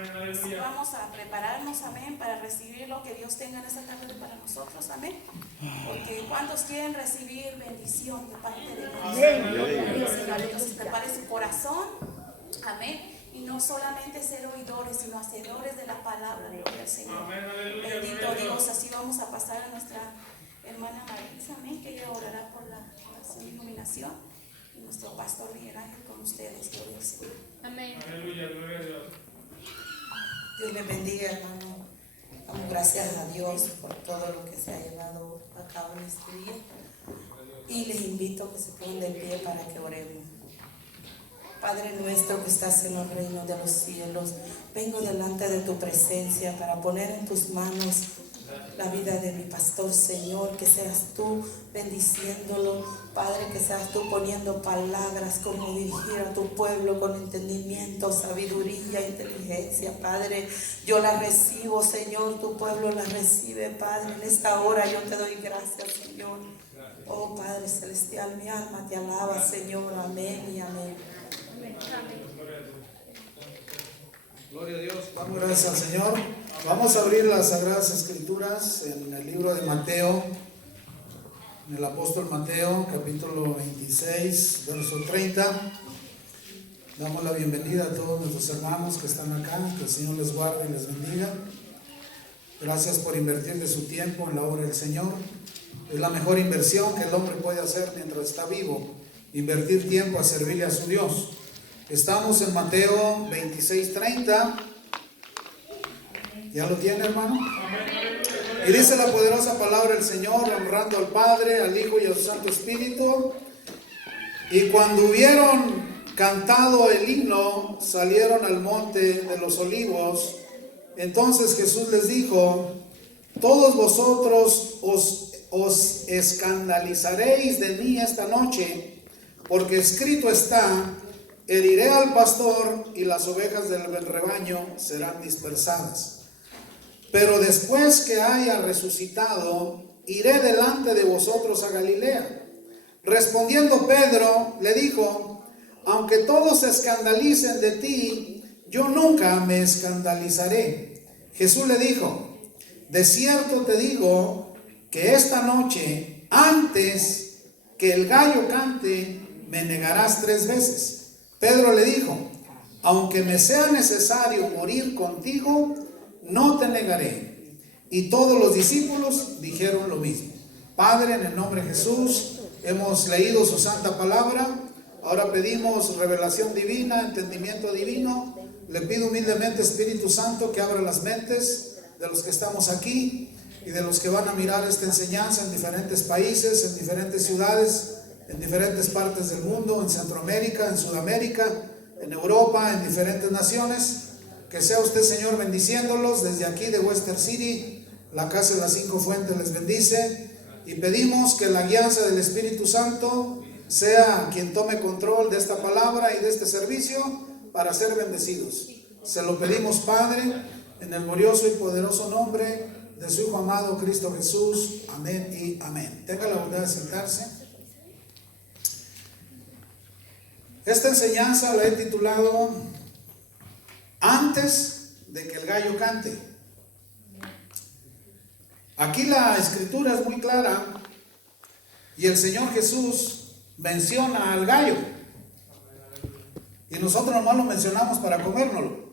Así vamos a prepararnos, amén, para recibir lo que Dios tenga en esta tarde para nosotros, amén. Porque ¿cuántos quieren recibir bendición de parte de Dios? Entonces prepare su corazón, amén. Y no solamente ser oidores, sino hacedores de la palabra del Señor. Bendito Dios. Así vamos a pasar a nuestra hermana Marisa, amén, que ella orará por la oración de iluminación. Y nuestro pastor Miguel Ángel con ustedes. Gloria al Señor. Amén. Aleluya, gloria a Dios. Dios les bendiga, hermano. Damos gracias a Dios por todo lo que se ha llevado a cabo en este día. Y les invito a que se pongan de pie para que oremos. Padre nuestro que estás en los reinos de los cielos, vengo delante de tu presencia para poner en tus manos la vida de mi pastor, Señor, que seas tú bendiciéndolo, Padre, que seas tú poniendo palabras como dirigir a tu pueblo con entendimiento, sabiduría, inteligencia, Padre. Yo la recibo, Señor, tu pueblo la recibe, Padre. En esta hora yo te doy gracias, Señor. Oh, Padre celestial, mi alma te alaba, Señor. Amén y amén. Gloria a Dios. Damos gracias al Señor. Vamos a abrir las Sagradas Escrituras en el libro de Mateo, en el apóstol Mateo, capítulo 26, verso 30. Damos la bienvenida a todos nuestros hermanos que están acá. Que el Señor les guarde y les bendiga. Gracias por invertir de su tiempo en la obra del Señor. Es la mejor inversión que el hombre puede hacer mientras está vivo. Invertir tiempo a servirle a su Dios. Estamos en Mateo 26:30. ¿Ya lo tiene, hermano? Y dice la poderosa palabra del Señor, honrando al Padre, al Hijo y al Santo Espíritu. Y cuando hubieron cantado el himno, salieron al monte de los olivos. Entonces Jesús les dijo: todos vosotros os escandalizaréis de mí esta noche, porque escrito está: heriré al pastor y las ovejas del rebaño serán dispersadas. Pero después que haya resucitado, iré delante de vosotros a Galilea. Respondiendo Pedro, le dijo: aunque todos se escandalicen de ti, yo nunca me escandalizaré. Jesús le dijo: de cierto te digo que esta noche, antes que el gallo cante, me negarás 3 veces. Pedro le dijo: aunque me sea necesario morir contigo, no te negaré. Y todos los discípulos dijeron lo mismo. Padre, en el nombre de Jesús, hemos leído su santa palabra. Ahora pedimos revelación divina, entendimiento divino. Le pido humildemente, Espíritu Santo, que abra las mentes de los que estamos aquí y de los que van a mirar esta enseñanza en diferentes países, en diferentes ciudades, en diferentes partes del mundo, en Centroamérica, en Sudamérica, en Europa, en diferentes naciones. Que sea usted, Señor, bendiciéndolos desde aquí de Wester City. La Casa de las 5 Fuentes les bendice. Y pedimos que la guianza del Espíritu Santo sea quien tome control de esta palabra y de este servicio para ser bendecidos. Se lo pedimos, Padre, en el glorioso y poderoso nombre de su Hijo amado Cristo Jesús. Amén y amén. Tenga la bondad de sentarse. Esta enseñanza la he titulado Antes de que el gallo cante. Aquí la escritura es muy clara y el Señor Jesús menciona al gallo. Y nosotros nomás lo mencionamos para comérnoslo.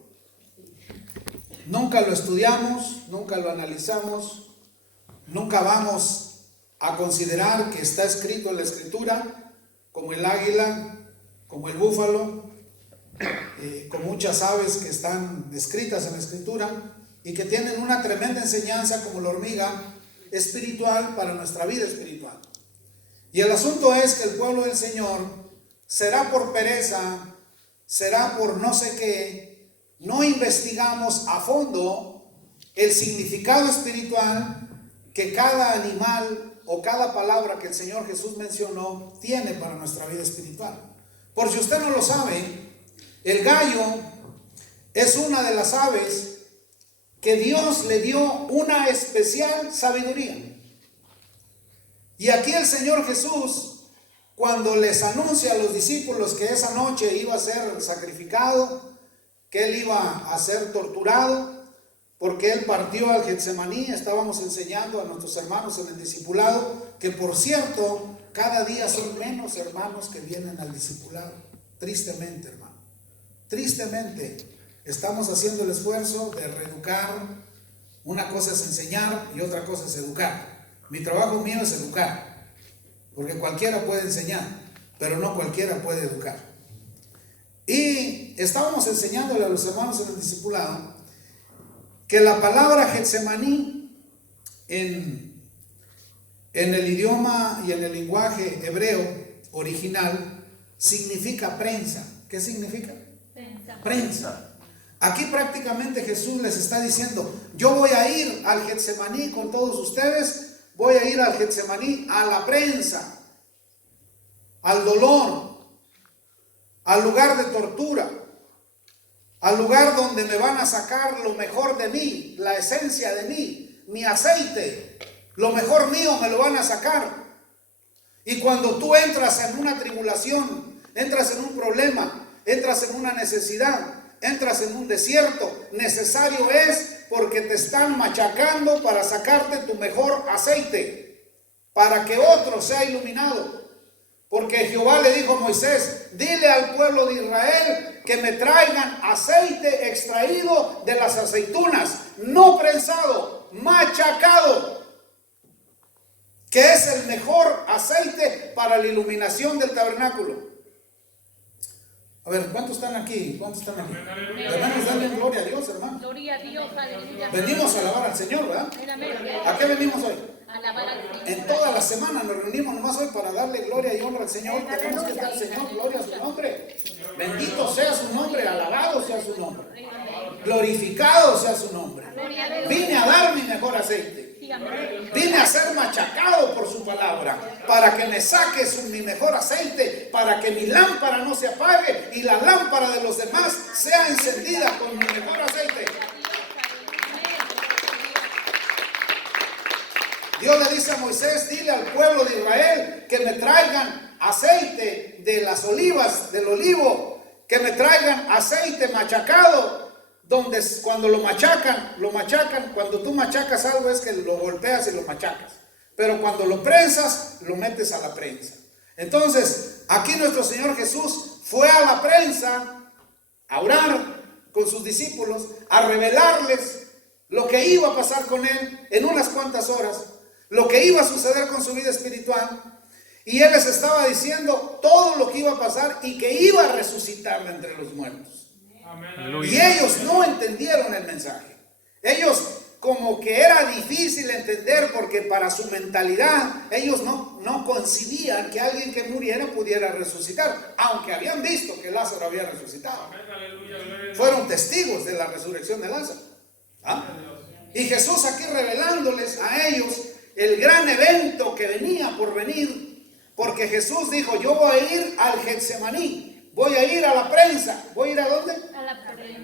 Nunca lo estudiamos, nunca lo analizamos, nunca vamos a considerar que está escrito en la escritura, como el águila, como el búfalo, con muchas aves que están descritas en la escritura y que tienen una tremenda enseñanza como la hormiga espiritual para nuestra vida espiritual. Y el asunto es que el pueblo del Señor, será por pereza, será por no sé qué, no investigamos a fondo el significado espiritual que cada animal o cada palabra que el Señor Jesús mencionó tiene para nuestra vida espiritual. Por si usted no lo sabe, el gallo es una de las aves que Dios le dio una especial sabiduría. Y aquí el Señor Jesús, cuando les anuncia a los discípulos que esa noche iba a ser sacrificado, que él iba a ser torturado, porque él partió al Getsemaní. Estábamos enseñando a nuestros hermanos en el discipulado, que por cierto, cada día son menos hermanos que vienen al discipulado. Tristemente, hermano. Tristemente, estamos haciendo el esfuerzo de reeducar. Una cosa es enseñar y otra cosa es educar. Mi trabajo mío es educar, porque cualquiera puede enseñar, pero no cualquiera puede educar. Y estábamos enseñándole a los hermanos en el discipulado que la palabra Getsemaní en el idioma y en el lenguaje hebreo original significa prensa. ¿Qué significa? Prensa. Aquí prácticamente Jesús les está diciendo: yo voy a ir al Getsemaní con todos ustedes, voy a ir al Getsemaní, a la prensa, al dolor, al lugar de tortura, al lugar donde me van a sacar lo mejor de mí, la esencia de mí, mi aceite, lo mejor mío me lo van a sacar. Y cuando tú entras en una tribulación, entras en un problema, entras en una necesidad, entras en un desierto, necesario es, porque te están machacando para sacarte tu mejor aceite, para que otro sea iluminado. Porque Jehová le dijo a Moisés: dile al pueblo de Israel que me traigan aceite extraído de las aceitunas, no prensado, machacado, que es el mejor aceite para la iluminación del tabernáculo. A ver, ¿cuántos están aquí? ¿Cuántos están aquí? Hermanos, darle gloria a Dios, hermano. Gloria a Dios, aleluya. Venimos a alabar al Señor, ¿verdad? ¿A qué venimos hoy? Alabar al Señor. En toda la semana nos reunimos nomás hoy para darle gloria y honra al Señor. Tenemos que dar al Señor gloria a su nombre. Bendito sea su nombre, alabado sea su nombre, glorificado sea su nombre. Vine a dar mi mejor aceite. Vine a ser machacado por su palabra, para que me saque mi mejor aceite, para que mi lámpara no se apague y la lámpara de los demás sea encendida con mi mejor aceite. Dios le dice a Moisés: dile al pueblo de Israel que me traigan aceite de las olivas, del olivo, que me traigan aceite machacado. Donde cuando lo machacan, cuando tú machacas algo es que lo golpeas y lo machacas. Pero cuando lo prensas, lo metes a la prensa. Entonces, aquí nuestro Señor Jesús fue a la prensa a orar con sus discípulos, a revelarles lo que iba a pasar con él en unas cuantas horas, lo que iba a suceder con su vida espiritual. Y él les estaba diciendo todo lo que iba a pasar y que iba a resucitar de entre los muertos. Y ellos no entendieron el mensaje. Ellos como que era difícil entender, porque para su mentalidad ellos no concibían que alguien que muriera pudiera resucitar, aunque habían visto que Lázaro había resucitado. Fueron testigos de la resurrección de Lázaro. Y Jesús aquí revelándoles a ellos el gran evento que venía por venir, porque Jesús dijo: yo voy a ir al Getsemaní. Voy a ir a la prensa. ¿Voy a ir a dónde?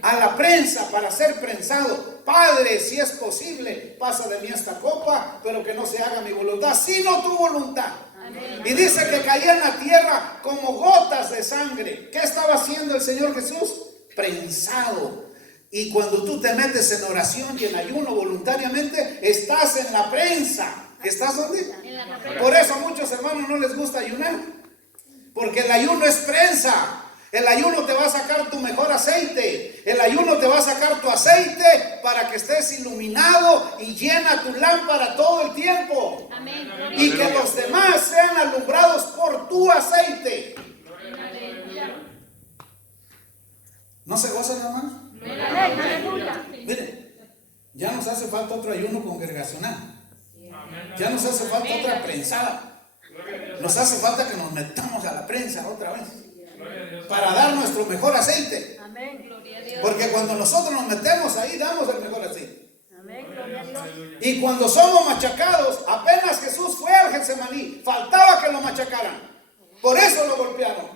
A la prensa para ser prensado. Padre, si es posible, pasa de mí esta copa, pero que no se haga mi voluntad, sino tu voluntad. Amén. Y dice que caían a tierra como gotas de sangre. ¿Qué estaba haciendo el Señor Jesús? Prensado. Y cuando tú te metes en oración y en ayuno voluntariamente, estás en la prensa. ¿Estás dónde? Por eso a muchos hermanos no les gusta ayunar, porque el ayuno es prensa. El ayuno te va a sacar tu mejor aceite. El ayuno te va a sacar tu aceite para que estés iluminado y llena tu lámpara todo el tiempo. Amén. Y que los demás sean alumbrados por tu aceite. ¿No se gozan, hermanos? Miren, ya nos hace falta otro ayuno congregacional. Ya nos hace falta otra prensada. Nos hace falta que nos metamos a la prensa otra vez para dar nuestro mejor aceite. Porque cuando nosotros nos metemos ahí, damos el mejor aceite. Y cuando somos machacados, apenas Jesús fue al Getsemaní, faltaba que lo machacaran. Por eso lo golpearon,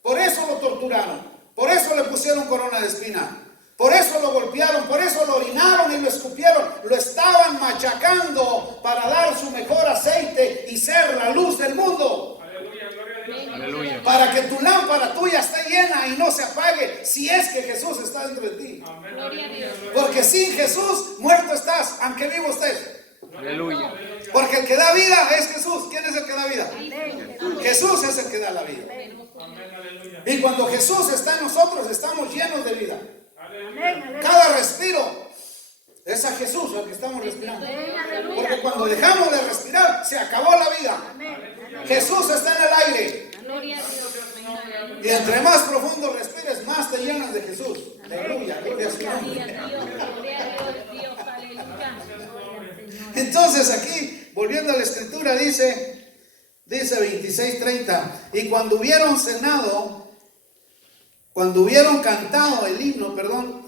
por eso lo torturaron, por eso le pusieron corona de espina, por eso lo golpearon, por eso lo orinaron y lo escupieron. Lo estaban machacando para dar su mejor aceite y ser la luz del mundo. Aleluya. Para que tu lámpara tuya esté llena y no se apague, si es que Jesús está dentro de ti. Gloria a Dios. Porque sin Jesús muerto estás, aunque vivo estés. Aleluya. Porque el que da vida es Jesús. ¿Quién es el que da vida? Jesús es el que da la vida. Y cuando Jesús está en nosotros, estamos llenos de vida. Cada respiro es a Jesús el que estamos respirando. Porque cuando dejamos de respirar, se acabó la vida. Jesús está en el aire. Gloria a Dios. Y entre más profundo respires, más te llenas de Jesús. Aleluya, gloria a su Gloria a nombre. Dios. Gloria a Dios. Aleluya. Entonces aquí, volviendo a la escritura, dice 26:30, y cuando hubieron cenado, cuando hubieron cantado el himno,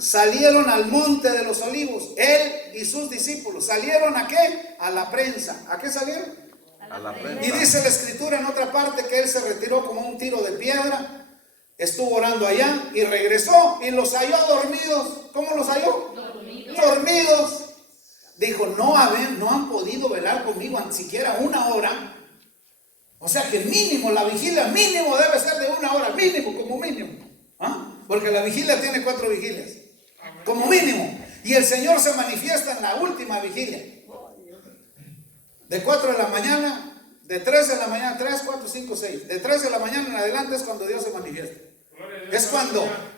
salieron al monte de los olivos, él y sus discípulos. ¿Salieron a qué? A la prensa. ¿A qué salieron? A la Y dice la escritura en otra parte que él se retiró como un tiro de piedra, estuvo orando allá y regresó y los halló dormidos. ¿Cómo los halló? Dormidos. Dijo, no han podido velar conmigo ni siquiera una hora. O sea que mínimo, la vigilia mínimo debe ser de una hora, mínimo, como mínimo. ¿Ah? Porque la vigilia tiene 4 vigilias, como mínimo. Y el Señor se manifiesta en la última vigilia. De 4 de la mañana, de 3 de la mañana, 3, 4, 5, 6. De 3 de la mañana en adelante es cuando Dios se manifiesta. Es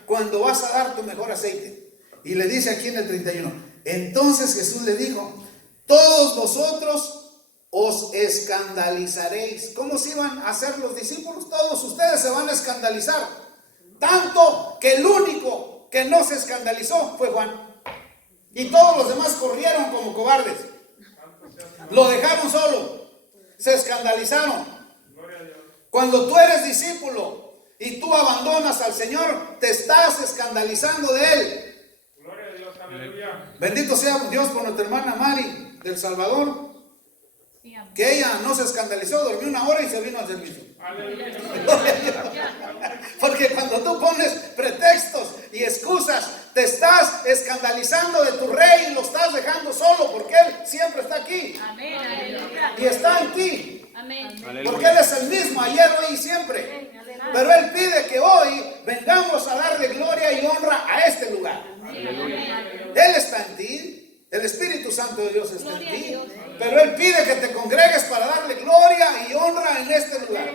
cuando vas a dar tu mejor aceite. Y le dice aquí en el 31. Entonces Jesús le dijo, todos vosotros os escandalizaréis. ¿Cómo se iban a hacer los discípulos? Todos ustedes se van a escandalizar. Tanto que el único que no se escandalizó fue Juan. Y todos los demás corrieron como cobardes. Lo dejaron solo. Se escandalizaron. Cuando tú eres discípulo y tú abandonas al Señor, te estás escandalizando de Él. Bendito sea Dios por nuestra hermana Mari del Salvador, que ella no se escandalizó, dormió una hora y se vino al servicio. Porque cuando tú pones pretextos y excusas, te estás escandalizando de tu rey y lo estás dejando solo, porque Él siempre está aquí. Amén. Aleluya. Y está en ti. Amén. Porque Él es el mismo ayer, hoy y siempre. Pero Él pide que hoy vengamos a darle gloria y honra a este lugar. Él está en ti. El Espíritu Santo de Dios está en ti. Pero Él pide que te congregues para darle gloria y honra en este lugar.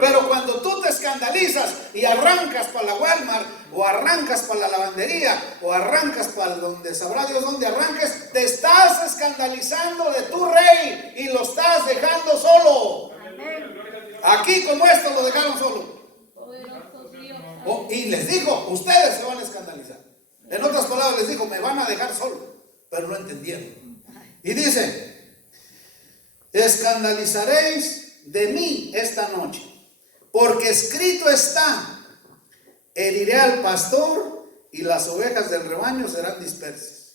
Pero cuando tú te escandalizas y arrancas para la Walmart, o arrancas para la lavandería, o arrancas para donde sabrá Dios dónde arranques, te estás escandalizando de tu rey y lo estás dejando solo. Aquí como esto lo dejaron solo. Y les dijo, ustedes se van a escandalizar. En otras palabras les dijo, me van a dejar solo. Pero no entendieron. Y dice, escandalizaréis de mí esta noche, porque escrito está, heriré al pastor y las ovejas del rebaño serán dispersas.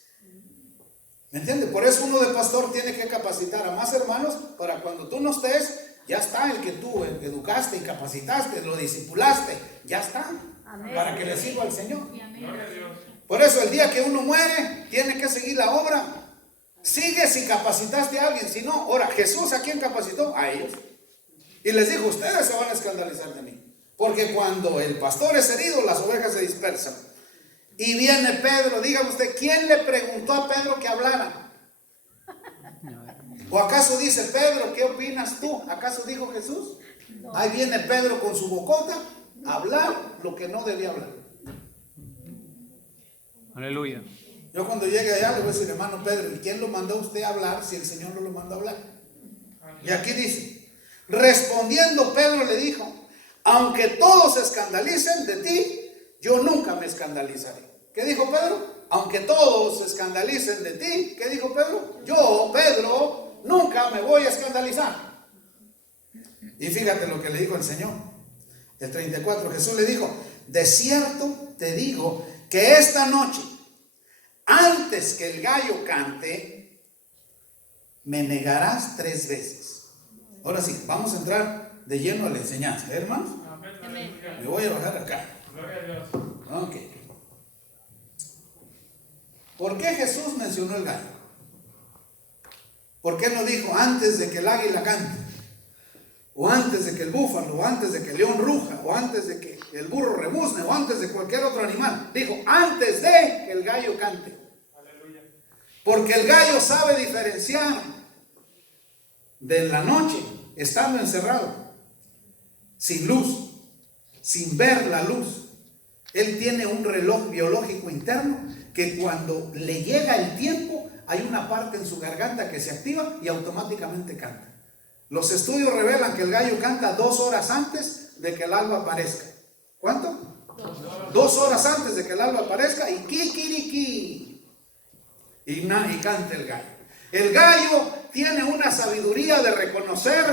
¿Me entiendes? Por eso uno de pastor tiene que capacitar a más hermanos para cuando tú no estés, ya está el que tú educaste y capacitaste, lo discipulaste, ya está. Amén. Para que le sirva al Señor. Por eso el día que uno muere, tiene que seguir la obra. Sigue si capacitaste a alguien, si no, ahora Jesús ¿a quién capacitó? A ellos. Y les dijo, ustedes se van a escandalizar de mí. Porque cuando el pastor es herido, las ovejas se dispersan. Y viene Pedro, dígame usted, ¿quién le preguntó a Pedro que hablara? ¿O acaso dice Pedro, qué opinas tú? ¿Acaso dijo Jesús? Ahí viene Pedro con su bocota a hablar lo que no debía hablar. Aleluya. Yo cuando llegue allá le voy a decir, hermano Pedro, ¿y quién lo mandó a usted a hablar si el Señor no lo mandó a hablar? Y aquí dice, respondiendo Pedro le dijo, aunque todos se escandalicen de ti, yo nunca me escandalizaré. ¿Qué dijo Pedro? Aunque todos se escandalicen de ti, ¿qué dijo Pedro? Yo, Pedro, nunca me voy a escandalizar. Y fíjate lo que le dijo el Señor. El 34, Jesús le dijo, de cierto te digo que esta noche, antes que el gallo cante, me negarás 3 veces. Ahora sí, vamos a entrar de lleno a la enseñanza, hermanos. Me voy a bajar acá. Ok. ¿Por qué Jesús mencionó el gallo? ¿Por qué no dijo antes de que el águila cante? O antes de que el búfalo, o antes de que el león ruja, o antes de que... el burro rebuzne o antes de cualquier otro animal. Dijo, antes de que el gallo cante. Porque el gallo sabe diferenciar de la noche, estando encerrado, sin luz, sin ver la luz. Él tiene un reloj biológico interno que cuando le llega el tiempo, hay una parte en su garganta que se activa y automáticamente canta. Los estudios revelan que el gallo canta 2 horas antes de que el alba aparezca. ¿Cuánto? 2 horas antes de que el alba aparezca y kikiriki. Y canta el gallo. El gallo tiene una sabiduría de reconocer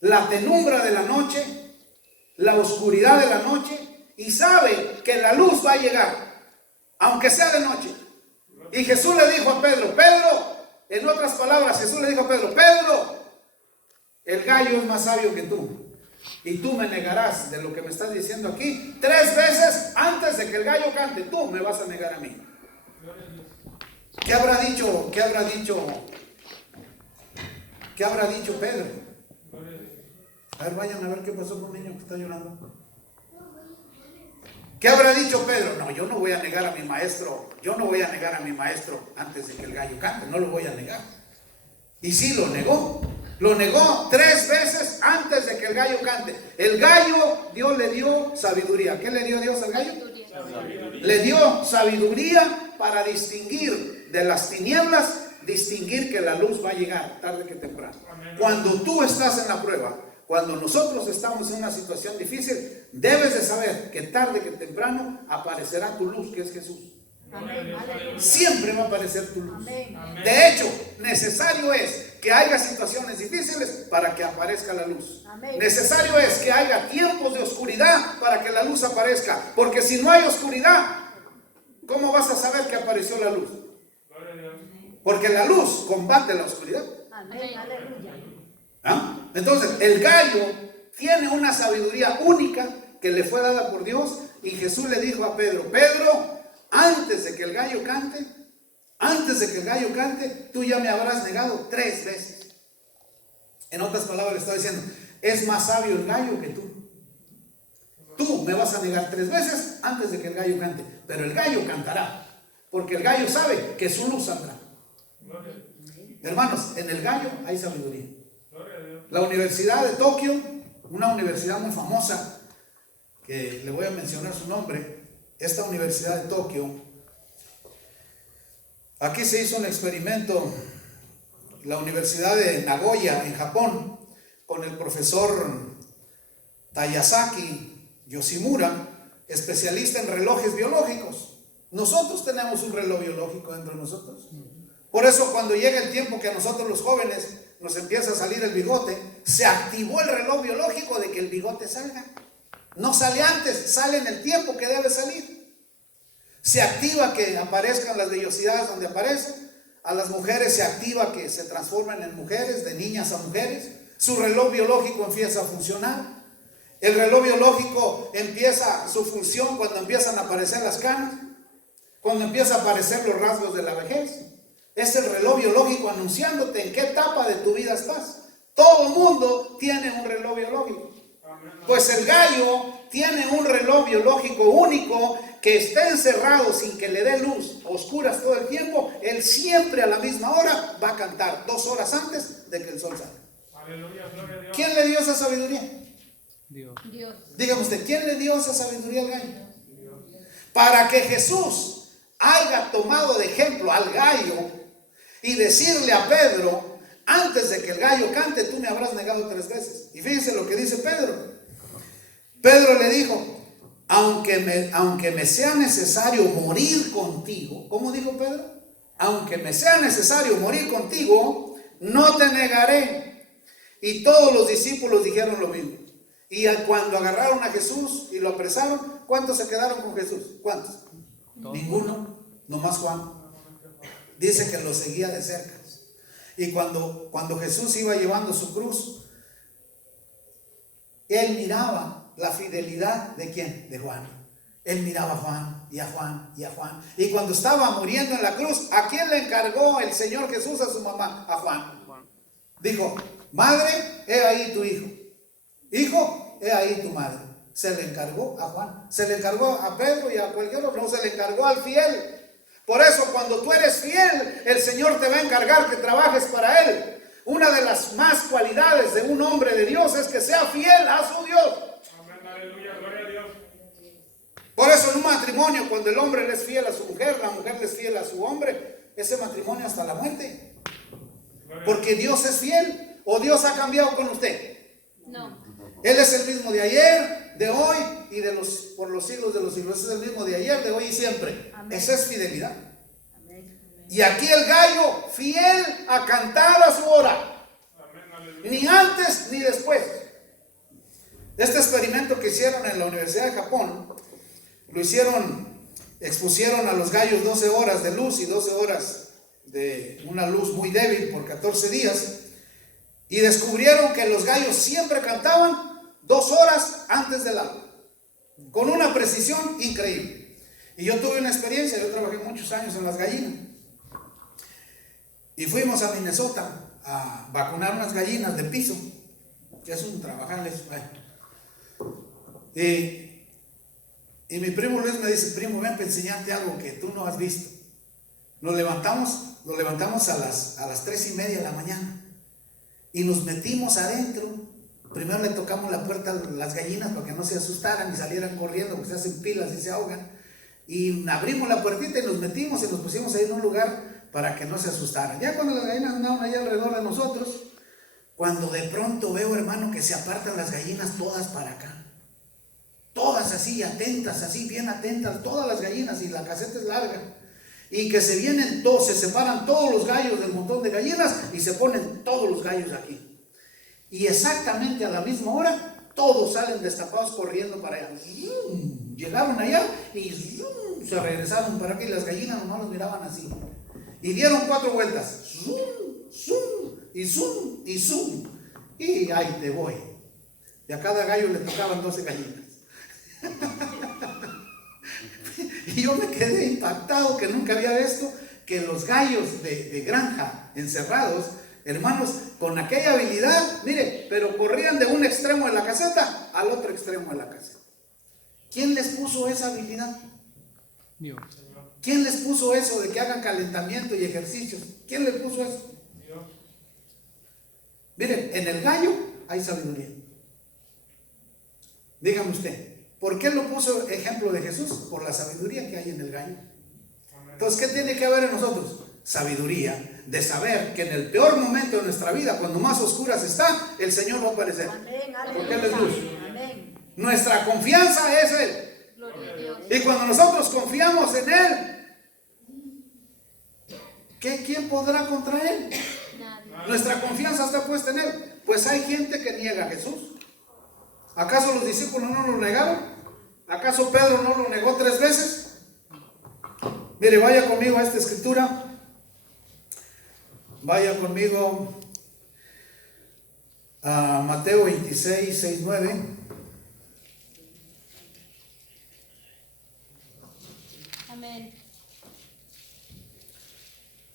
la penumbra de la noche, la oscuridad de la noche, y sabe que la luz va a llegar, aunque sea de noche. Y Jesús le dijo a Pedro, en otras palabras, Jesús le dijo a Pedro, el gallo es más sabio que tú, y tú me negarás de lo que me estás diciendo aquí 3 veces antes de que el gallo cante. Tú me vas a negar a mí. ¿Qué habrá dicho Pedro? A ver, vayan a ver qué pasó con un niño que está llorando. ¿Qué habrá dicho Pedro? No, yo no voy a negar a mi maestro. Yo no voy a negar a mi maestro antes de que el gallo cante. No lo voy a negar. Y sí, lo negó. Lo negó 3 veces antes de que el gallo cante. El gallo, Dios le dio sabiduría. ¿Qué le dio Dios al gallo? Le dio sabiduría para distinguir de las tinieblas, distinguir que la luz va a llegar tarde que temprano. Cuando tú estás en la prueba, cuando nosotros estamos en una situación difícil, debes de saber que tarde que temprano aparecerá tu luz, que es Jesús. Siempre va a aparecer tu luz. De hecho, necesario es que haya situaciones difíciles para que aparezca la luz. Necesario es que haya tiempos de oscuridad para que la luz aparezca. Porque si no hay oscuridad, ¿cómo vas a saber que apareció la luz? Porque la luz combate la oscuridad. ¿Ah? Entonces, el gallo tiene una sabiduría única que le fue dada por Dios, y Jesús le dijo a Pedro, antes de que el gallo cante, tú ya me habrás negado 3 veces. En otras palabras le está diciendo, es más sabio el gallo que tú. Tú me vas a negar 3 veces antes de que el gallo cante, pero el gallo cantará, porque el gallo sabe que su luz saldrá. Hermanos, en el gallo hay sabiduría. La Universidad de Tokio, una universidad muy famosa, que le voy a mencionar su nombre, esta Universidad de Tokio, aquí se hizo un experimento, la Universidad de Nagoya, en Japón, con el profesor Tayasaki Yoshimura, especialista en relojes biológicos. Nosotros tenemos un reloj biológico dentro de nosotros. Por eso cuando llega el tiempo que a nosotros los jóvenes nos empieza a salir el bigote, se activó el reloj biológico de que el bigote salga. No sale antes, sale en el tiempo que debe salir. Se activa que aparezcan las vellosidades donde aparecen. A las mujeres se activa que se transformen en mujeres, de niñas a mujeres. Su reloj biológico empieza a funcionar. El reloj biológico empieza su función cuando empiezan a aparecer las canas, cuando empiezan a aparecer los rasgos de la vejez. Es el reloj biológico anunciándote en qué etapa de tu vida estás. Todo el mundo tiene un reloj biológico. Pues el gallo tiene un reloj biológico único, que esté encerrado sin que le dé luz, a oscuras todo el tiempo. Él siempre a la misma hora va a cantar 2 horas antes de que el sol salga. ¿Quién le dio esa sabiduría? Dios. Dígame usted, ¿quién le dio esa sabiduría al gallo? Para que Jesús haya tomado de ejemplo al gallo y decirle a Pedro, antes de que el gallo cante, tú me habrás negado 3 veces. Y fíjense lo que dice Pedro. Pedro le dijo, aunque me sea necesario morir contigo. ¿Cómo dijo Pedro? Aunque me sea necesario morir contigo, no te negaré. Y todos los discípulos dijeron lo mismo. Y cuando agarraron a Jesús y lo apresaron, ¿cuántos se quedaron con Jesús? ¿Cuántos? Ninguno, nomás Juan. Dice que lo seguía de cerca. Y cuando Jesús iba llevando su cruz, él miraba la fidelidad ¿de quién? De Juan. Él miraba a Juan y a Juan y a Juan. Y cuando estaba muriendo en la cruz, ¿a quién le encargó el Señor Jesús? A su mamá, a Juan. Dijo, madre, he ahí tu hijo. Hijo, he ahí tu madre. Se le encargó a Juan, se le encargó a Pedro y a cualquier otro, no, se le encargó al fiel. Por eso cuando tú eres fiel, el Señor te va a encargar que trabajes para Él. Una de las más cualidades de un hombre de Dios es que sea fiel a su Dios. Amén, aleluya, gloria a Dios. Por eso en un matrimonio, cuando el hombre le es fiel a su mujer, la mujer le es fiel a su hombre, ese matrimonio hasta la muerte. Porque Dios es fiel. ¿O Dios ha cambiado con usted? No. Él es el mismo de ayer, de hoy y por los siglos de los siglos. Es el mismo de ayer, de hoy y siempre. Amén. Esa es fidelidad. Amén. Y aquí el gallo, fiel a cantar a su hora. Amén, aleluya. Ni antes ni después. Este experimento que hicieron en la Universidad de Japón, lo expusieron a los gallos 12 horas de luz y 12 horas de una luz muy débil por 14 días. Y descubrieron que los gallos siempre cantaban 2 horas antes del alba, con una precisión increíble. Y yo tuve una experiencia, yo trabajé muchos años en las gallinas. Y fuimos a Minnesota a vacunar unas gallinas de piso, que es un trabajarles. Y mi primo Luis me dice: primo, ven para enseñarte algo que tú no has visto. Nos levantamos a las 3:30 de la mañana y nos metimos adentro. Primero le tocamos la puerta a las gallinas para que no se asustaran y salieran corriendo, porque se hacen pilas y se ahogan. Y abrimos la puertita y nos metimos y nos pusimos ahí en un lugar para que no se asustaran. Ya cuando las gallinas andaban allá alrededor de nosotros, cuando de pronto veo, hermano, que se apartan las gallinas todas para acá. Todas así, atentas, así, bien atentas, todas las gallinas, y la caseta es larga. Y que se vienen todos, se separan todos los gallos del montón de gallinas y se ponen todos los gallos aquí. Y exactamente a la misma hora, todos salen destapados corriendo para allá. Llegaron allá y se regresaron para acá, y las gallinas nomás los miraban así. Y dieron 4 vueltas. Y zoom, y zoom. Y ahí te voy. Y a cada gallo le tocaban 12 gallinas. Y yo me quedé impactado, que nunca había visto que los gallos de granja encerrados, hermanos, con aquella habilidad, mire, pero corrían de un extremo de la caseta al otro extremo de la caseta. ¿Quién les puso esa habilidad? Dios. ¿Quién les puso eso de que hagan calentamiento y ejercicios? ¿Quién les puso eso? Dios. Miren, en el gallo hay sabiduría. Dígame usted, ¿por qué lo puso ejemplo de Jesús? Por la sabiduría que hay en el gallo. Entonces, ¿qué tiene que haber en nosotros? Sabiduría de saber que en el peor momento de nuestra vida, cuando más oscuras está, el Señor va a aparecer. Amén. Porque Él es luz. Amén. Nuestra confianza es Él. Gloria a Dios. Y cuando nosotros confiamos en Él, ¿quién podrá contra Él? Nadie. Nuestra confianza está puesta en Él. Pues hay gente que niega a Jesús. ¿Acaso los discípulos no lo negaron? ¿Acaso Pedro no lo negó 3 veces? Mire, vaya conmigo a esta escritura. Vaya conmigo a Mateo 26, 6, 9. Amén.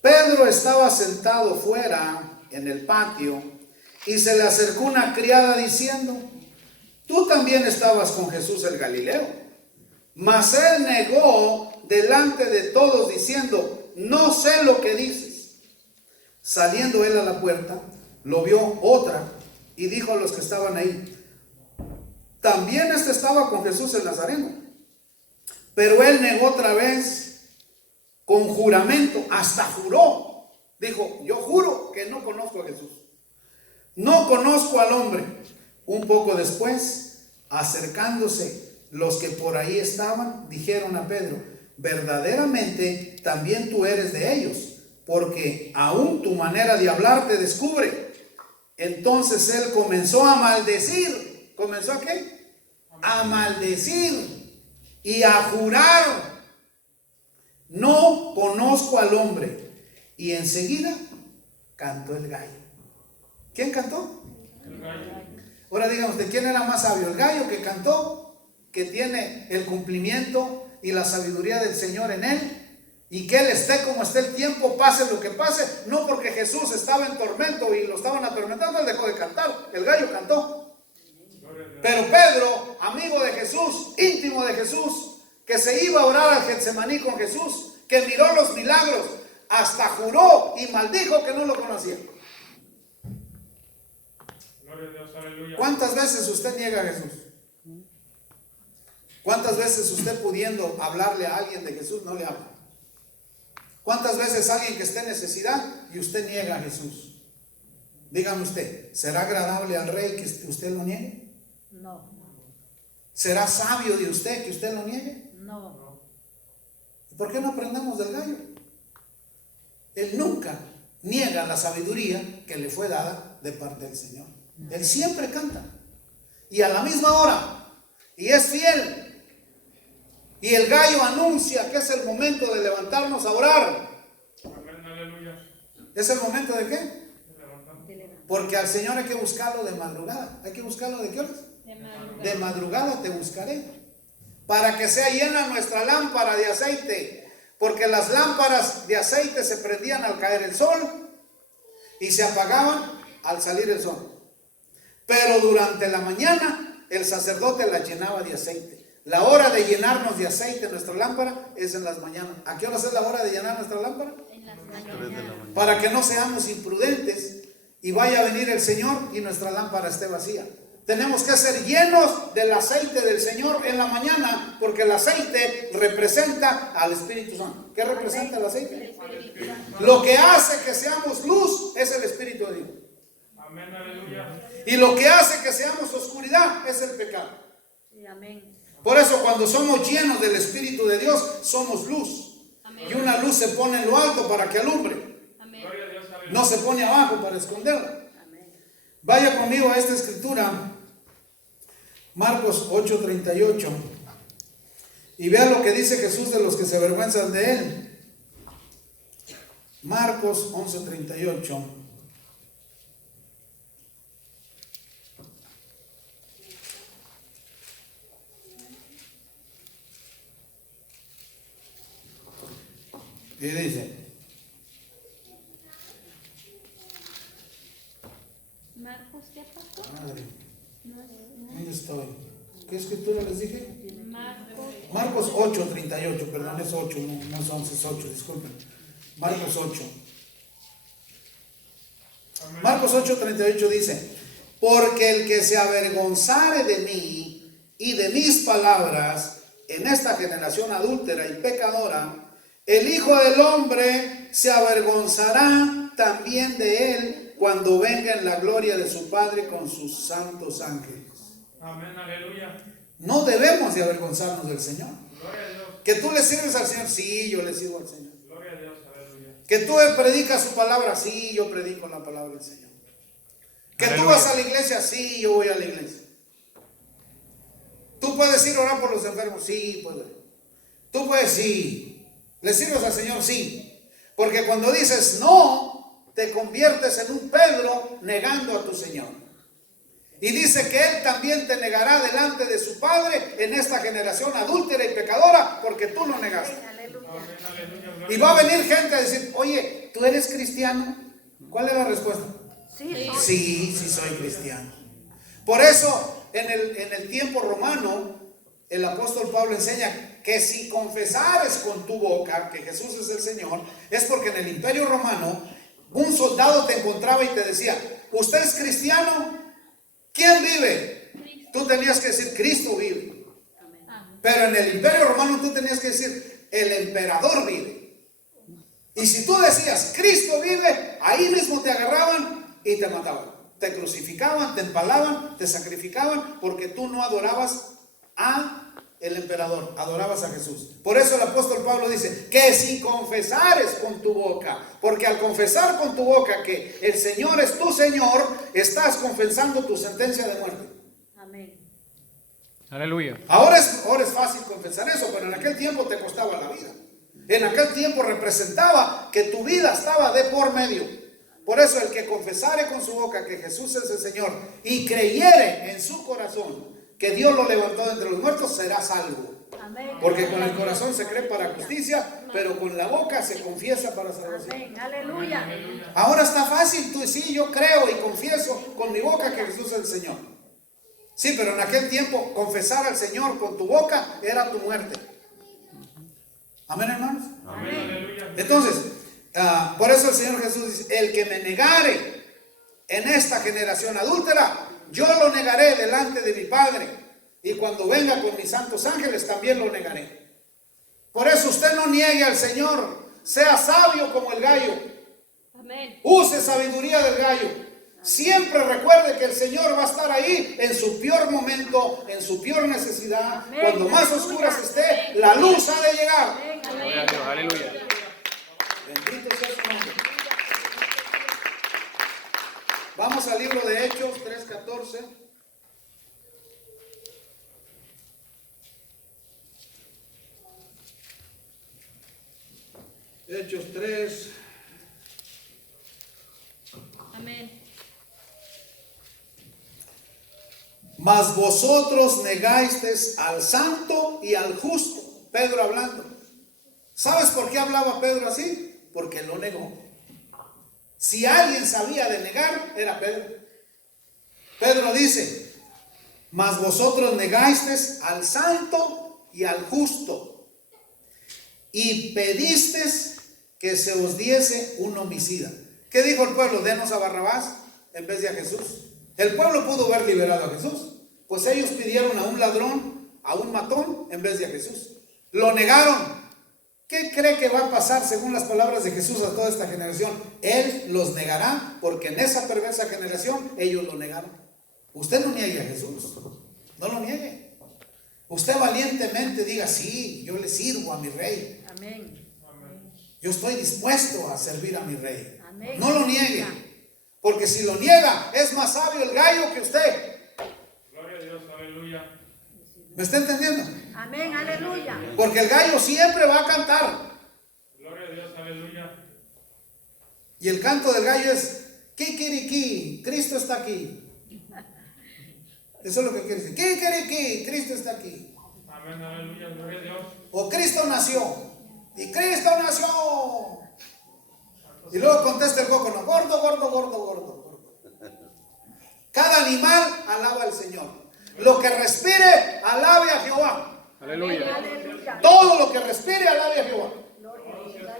Pedro estaba sentado fuera en el patio y se le acercó una criada diciendo: tú también estabas con Jesús el Galileo. Mas él negó delante de todos diciendo: no sé lo que dices. Saliendo él a la puerta, lo vio otra y dijo a los que estaban ahí: también estaba con Jesús el Nazareno. Pero él negó otra vez con juramento, hasta juró. Dijo: yo juro que no conozco a Jesús. No conozco al hombre. Un poco después, acercándose los que por ahí estaban, dijeron a Pedro: verdaderamente también tú eres de ellos, porque aún tu manera de hablar te descubre. Entonces él comenzó a maldecir. ¿Comenzó a qué? A maldecir y a jurar: no conozco al hombre. Y enseguida cantó el gallo. ¿Quién cantó? El gallo. Ahora díganme usted, ¿quién era más sabio? ¿El gallo que cantó, que tiene el cumplimiento y la sabiduría del Señor en él? Y que él esté como esté el tiempo, pase lo que pase. No porque Jesús estaba en tormento y lo estaban atormentando, él dejó de cantar. El gallo cantó. Pero Pedro, amigo de Jesús, íntimo de Jesús, que se iba a orar al Getsemaní con Jesús, que miró los milagros, hasta juró y maldijo que no lo conocía. Gloria a Dios, aleluya. ¿Cuántas veces usted niega a Jesús? ¿Cuántas veces usted pudiendo hablarle a alguien de Jesús no le habla? ¿Cuántas veces alguien que esté en necesidad y usted niega a Jesús? Dígame usted, ¿será agradable al rey que usted lo niegue? No. ¿Será sabio de usted que usted lo niegue? No. ¿Por qué no aprendemos del gallo? Él nunca niega la sabiduría que le fue dada de parte del Señor. Él siempre canta. Y a la misma hora. Y es fiel. Y el gallo anuncia que es el momento de levantarnos a orar. Amén, aleluya. ¿Es el momento de qué? De levantar. Porque al Señor hay que buscarlo de madrugada. ¿Hay que buscarlo de qué horas? De madrugada te buscaré. Para que sea llena nuestra lámpara de aceite. Porque las lámparas de aceite se prendían al caer el sol y se apagaban al salir el sol. Pero durante la mañana el sacerdote la llenaba de aceite. La hora de llenarnos de aceite nuestra lámpara es en las mañanas. ¿A qué hora es la hora de llenar nuestra lámpara? En las mañanas. Para que no seamos imprudentes y vaya a venir el Señor y nuestra lámpara esté vacía. Tenemos que ser llenos del aceite del Señor en la mañana, porque el aceite representa al Espíritu Santo. ¿Qué representa el aceite? Lo que hace que seamos luz es el Espíritu de Dios. Amén, aleluya. Y lo que hace que seamos oscuridad es el pecado. Amén. Por eso cuando somos llenos del Espíritu de Dios, somos luz. Amén. Y una luz se pone en lo alto para que alumbre. Amén. Gloria a Dios, aleluya. No se pone abajo para esconderla. Amén. Vaya conmigo a esta escritura, Marcos 8:38, y vea lo que dice Jesús de los que se avergüenzan de él. Marcos 11:38. Y dice, Marcos, ¿qué pasó? madre, ¿dónde estoy? ¿Qué escritura les dije? Marcos. Marcos 8:38, perdón, es 8, no es 11, es 8, disculpen. Marcos 8. Amén. Marcos 8:38 dice, porque el que se avergonzare de mí y de mis palabras en esta generación adúltera y pecadora, el Hijo del Hombre se avergonzará también de él cuando venga en la gloria de su Padre con sus santos ángeles. Amén, aleluya. No debemos de avergonzarnos del Señor. Gloria a Dios. Que tú le sirves al Señor, sí, yo le sirvo al Señor. Gloria a Dios, aleluya. Que tú predicas su palabra, sí, yo predico la palabra del Señor. Que tú Aleluya. vas a la iglesia, sí, yo voy a la iglesia. Tú puedes ir a orar por los enfermos, sí, puedes. Tú puedes, sí. ¿Le sirves al Señor? Sí. Porque cuando dices no, te conviertes en un Pedro negando a tu Señor. Y dice que Él también te negará delante de su Padre en esta generación adúltera y pecadora, porque tú lo negaste. Amén, aleluya. Y va a venir gente a decir, oye, ¿tú eres cristiano? ¿Cuál es la respuesta? Sí, sí soy cristiano. Por eso, en el tiempo romano, el apóstol Pablo enseña que si confesares con tu boca que Jesús es el Señor, es porque en el imperio romano un soldado te encontraba y te decía, ¿usted es cristiano? ¿Quién vive? Tú tenías que decir, Cristo vive. Pero en el imperio romano tú tenías que decir, el emperador vive. Y si tú decías, Cristo vive, ahí mismo te agarraban y te mataban. Te crucificaban, te empalaban, te sacrificaban, porque tú no adorabas a el emperador, adorabas a Jesús. Por eso el apóstol Pablo dice que si confesares con tu boca, porque al confesar con tu boca que el Señor es tu Señor, estás confesando tu sentencia de muerte. Amén. Aleluya. Ahora es fácil confesar eso, pero en aquel tiempo te costaba la vida. En aquel tiempo representaba que tu vida estaba de por medio. Por eso el que confesare con su boca que Jesús es el Señor y creyere en su corazón que Dios lo levantó de entre los muertos, será salvo. Amén. Porque con el corazón se cree para justicia, pero con la boca se confiesa para salvación. Amén. Aleluya. Ahora está fácil, tú sí, yo creo y confieso con mi boca que Jesús es el Señor. Sí, pero en aquel tiempo confesar al Señor con tu boca era tu muerte. Amén, hermanos. Amén, aleluya. Entonces, por eso el Señor Jesús dice, el que me negare en esta generación adúltera, yo lo negaré delante de mi Padre. Y cuando venga con mis santos ángeles, también lo negaré. Por eso usted no niegue al Señor. Sea sabio como el gallo. Amén. Use sabiduría del gallo. Siempre recuerde que el Señor va a estar ahí en su peor momento, en su peor necesidad. Amén. Cuando más oscuras esté, la luz ha de llegar. Amén. Gloria a Dios. Aleluya. Bendito sea su nombre. Vamos al libro de Hechos 3:14. Hechos 3. Amén. Mas vosotros negasteis al santo y al justo. Pedro hablando. ¿Sabes por qué hablaba Pedro así? Porque lo negó. Si alguien sabía de negar, era Pedro. Pedro dice, mas vosotros negasteis al santo y al justo, y pedisteis que se os diese un homicida. ¿Qué dijo el pueblo? Denos a Barrabás en vez de a Jesús. El pueblo pudo haber liberado a Jesús, pues ellos pidieron a un ladrón, a un matón, en vez de a Jesús. Lo negaron. ¿Qué cree que va a pasar según las palabras de Jesús a toda esta generación? Él los negará, porque en esa perversa generación ellos lo negaron. Usted no niegue a Jesús, no lo niegue. Usted valientemente diga, sí, yo le sirvo a mi rey. Amén. Yo estoy dispuesto a servir a mi rey. Amén. No lo niegue, porque si lo niega, es más sabio el gallo que usted. Gloria a Dios, aleluya. ¿Me está entendiendo? Amén. Aleluya. Porque el gallo siempre va a cantar. Gloria a Dios, aleluya. Y el canto del gallo es, Kikiriki, Cristo está aquí. Eso es lo que quiere decir. Kikiriki, Cristo está aquí. Amén, aleluya, gloria a Dios. O Cristo nació. Y Cristo nació. Y luego contesta el coco, no, gordo, gordo, gordo, gordo, gordo. Cada animal alaba al Señor. Lo que respire, alabe a Jehová. Aleluya. Aleluya. Todo lo que respire, alabe a Jehová.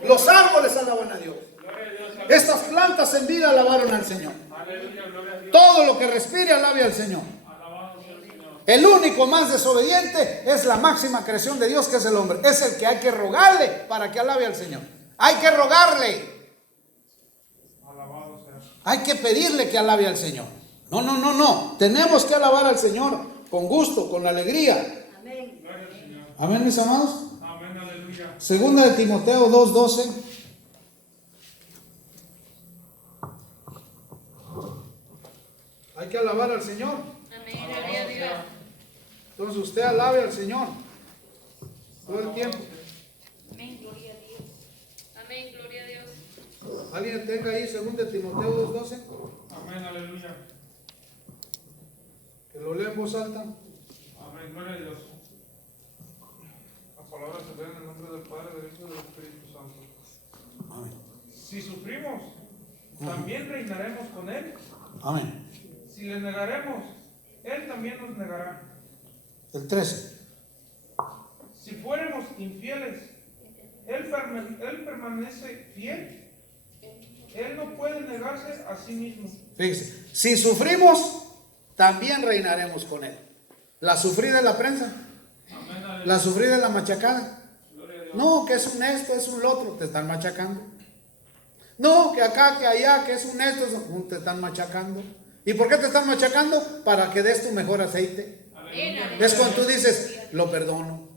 Los árboles alaban a Dios. Gloria a Dios, Estas plantas en vida alabaron al Señor. aleluya, gloria a Dios. Todo lo que respire, alabe al Señor. Alabado sea el Señor. El único más desobediente es la máxima creación de Dios, que es el hombre. Es el que hay que rogarle para que alabe al Señor. Hay que rogarle. Alabado sea. Hay que pedirle que alabe al Señor. No. Tenemos que alabar al Señor con gusto, con alegría. Amén. Gloria al Señor. Amén, mis amados. Amén, aleluya. Segunda de Timoteo 2:12. Hay que alabar al Señor. Amén. Gloria a Dios. Entonces usted alabe al Señor todo el tiempo. Amén. Gloria a Dios. Amén. Gloria a Dios. ¿Alguien tenga ahí segunda de Timoteo 2:12? Amén, aleluya. Que lo lea en voz alta. Amén, gloria a Dios. La palabra se lee en el nombre del Padre, del Hijo y del Espíritu Santo. Amén. Si sufrimos, también reinaremos con Él. Amén. Si le negaremos, Él también nos negará. El 13. Si fuéramos infieles, Él permanece fiel. Él no puede negarse a sí mismo. Fíjese, si sufrimos, también reinaremos con Él. La sufrida es la prensa. Amén, aleluya. La sufrida es la machacada. Gloria a Dios. No, que es un esto, es un lo otro, te están machacando. No, que acá, que allá, que es un esto, te están machacando. ¿Y por qué te están machacando? Para que des tu mejor aceite. Aleluya. Es cuando tú dices, lo perdono,